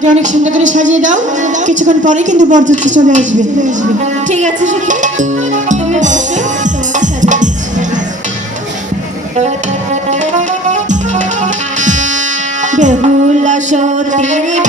আগে অনেক সুন্দর করে সাজিয়ে দাও, কিছুক্ষণ পরে কিন্তু বরযাত্রী চলে আসবে। ঠিক আছে সখী, তুমি বসো, তোমাকে সাজিয়ে দিচ্ছি। বেহুলা সতীর বিয়া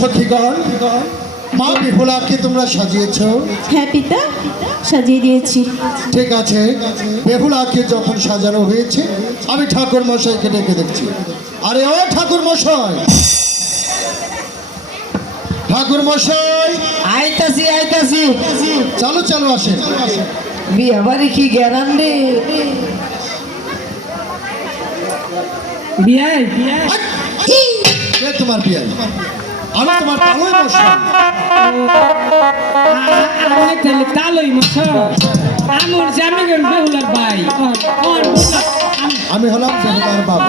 সখীগণ, মা বেহুলাকে তোমরা সাজিয়েছো? হ্যাঁ পিতা, সাজিয়ে দিয়েছি। ঠিক আছে, বেহুলাকে যখন সাজানো হয়েছে আমি ঠাকুর মশাইকে ডেকে দেখছি। আরে ও ঠাকুর মশাই, ঠাকুর মশাই, আইতাছি আইতাছি। চালু চালু আসেন। বিয়া বাড়ি কি গ্যারান্টি? বিয়াই কে তোমার বিয়াই? আমি তোমার তালই মশাই। তালই মশাই আমার জামিগণ বেহুলার ভাই। আমি হলাম বেহুলার বাবা।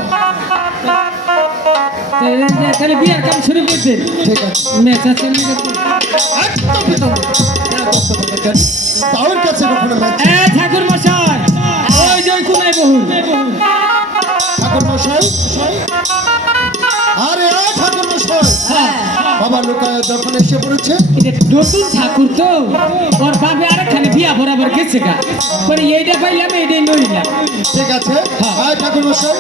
তাহলে বিয়ার কাম শুরু করতেন? ঠিক আছে, মেচা চলে তাওর কাছে কখনো ঠাকুর মশাই, ওই যে কোনায় বহু ঠাকুর মশাই। আরে ও ঠাকুর মশাই, বাবা লুকায় যখন এসে পড়েছে এটা নতুন ঠাকুর তো ওর বাপে আরেকখানে বিয়া বরাবর গেছে গা পরে এইটা পাইলাম এইটাই নইলাম ঠিক আছে হ্যাঁ ঠাকুর মশাই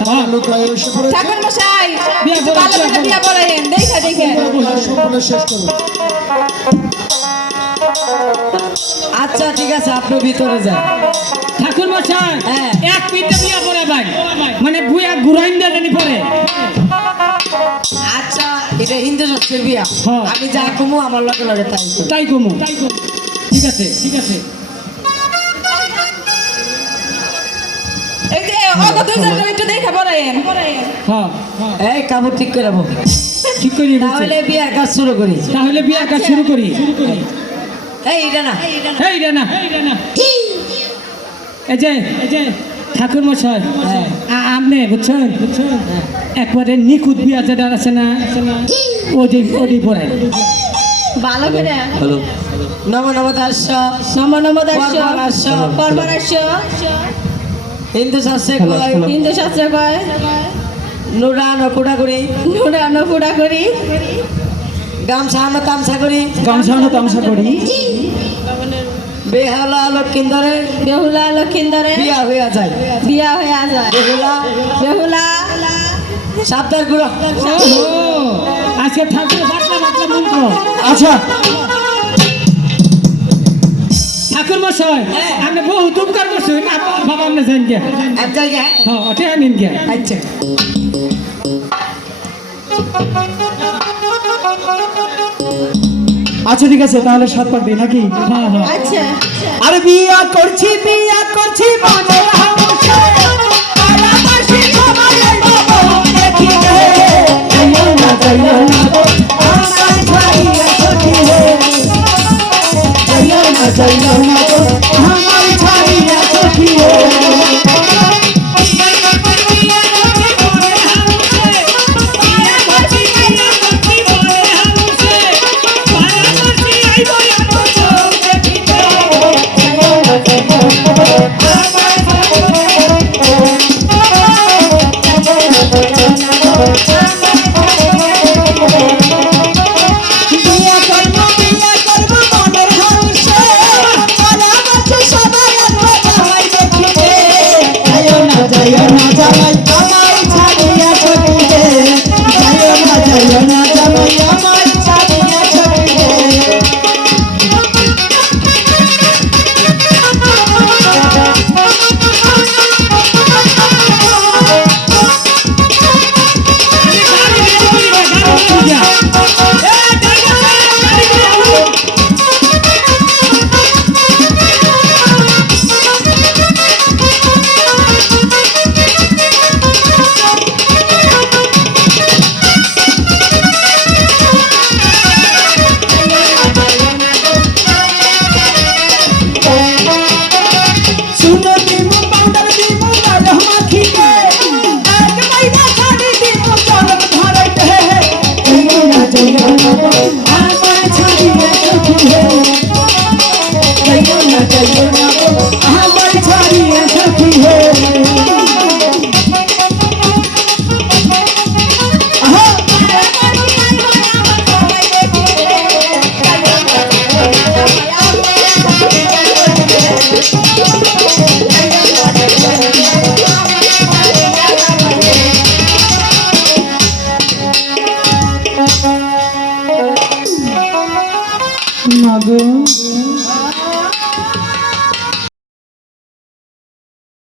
হ্যাঁ। লোকায় এসে পড়েছে ঠাকুর মশাই বিয়া একটু পড়াচ্ছি, ভালো করে বিয়া পড়াইন দেখা দেখে সম্পূর্ণ শেষ করুন আচ্ছা ঠিক আছে আপনি ভিতরে যান ঠাকুর মশাই হ্যাঁ। এক পিঠে বিয়া পড়া ভাই মানে বুয়া ঘুরাইন দিয়ে জানি পরে আচ্ছা এটা হিন্দু শাস্ত্রের বিয়া হ্যাঁ। আমি যা কমু আমার লগে লগে তাই করবো। তাই কমু ঠিক আছে ঠিক আছে এই যে অগ দুইজন একটু দেখা পড়াইন হ্যাঁ হ্যাঁ এই কাপড় ঠিক করে রাখবো। ঠিক করে দিচ্ছি। তাহলে বিয়ার কাজ শুরু করি তাহলে বিয়া কাজ শুরু করি এই এটা না এই রে না এই যে ঠাকুর মশাই আপনি বুঝছেন একবারে নিখুঁত বিয়া যেটা আছে না ওটি পড়াই ভালো করে নম নম দাস্য নম নম দাস্য কর্মরাস্য, কর্মরাস্য হিন্দু শাস্ত্রে কয় হিন্দু শাস্ত্র কয় নুরা নকুড়া করি নুরানো ফুড়া করি গামছা আনো তামসা করি গামছানো তামসা করি বেহালা লক্ষিন্দরে বেহুলা লক্ষিন্দরে বিয়া হইয়া যায় বিয়া হয়ে যায় বেহুলা বেহুলা সাবধান গুলো ওহো আজকে ঠাকুর বাটলা বাটলা মন্ত্র আচ্ছা ঠাকুর মশাই আপনি বহুত উপকার করছেন বাবা আপনি জান গিয়া এক জায়গায় হ্যাঁ ওটা নিন গিয়া আচ্ছা আচ্ছা ঠিক আছে তাহলে সাত পাক দিই নাকি হ্যাঁ হ্যাঁ আচ্ছা আরে বিয়া করছি মনে হামশে